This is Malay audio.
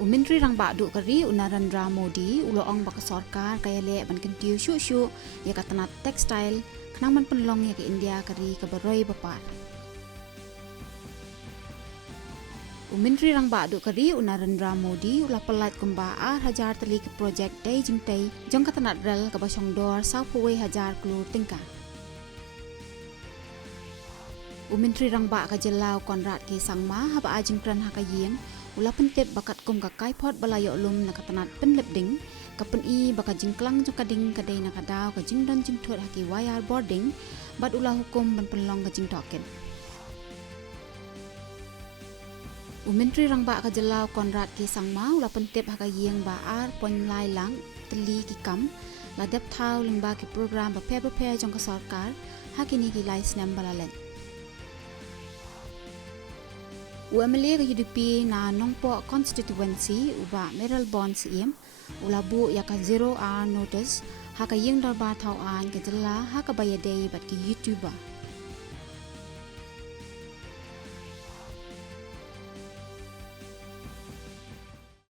Menteri rang badu kari Narendra Modi uloong baka sarkar kaya le ban kentiu syu ya katana textile kenang man penlong ya ke India kari ke beroi bapar. Menteri rang badu kari Narendra Modi ulah pelat kumbaa hajar teli ke projek day jingtai jong katana rel ke basong dor saupuwe hajar kelu tingkah. Menteri rang ba ka jelau Konrad ke sangma haba ajing pran hakayeng ulah pentip bakat kum ka kaipot balayo lum na katanat penlep ding kapen i baka jingklang jong kading kadai na kadaw ka jingdon jingthot haki wire boarding bat ulah hukum ban penlong ka jingtoken. Menteri rang ba ka jelau Konrad ke sangma ulah pentip hakayeng baar pon lai lang teli ki kam la dep thau lingba ki program ba prepare jong ka sarkar hakini ki lai snam balalen. UMLA ke UDP na nongpo constituency uba Meral Bonds iem ulabu ya ka 0 hour notice haka yeng darba tau an ke jela haka bayadei bat ki YouTuber.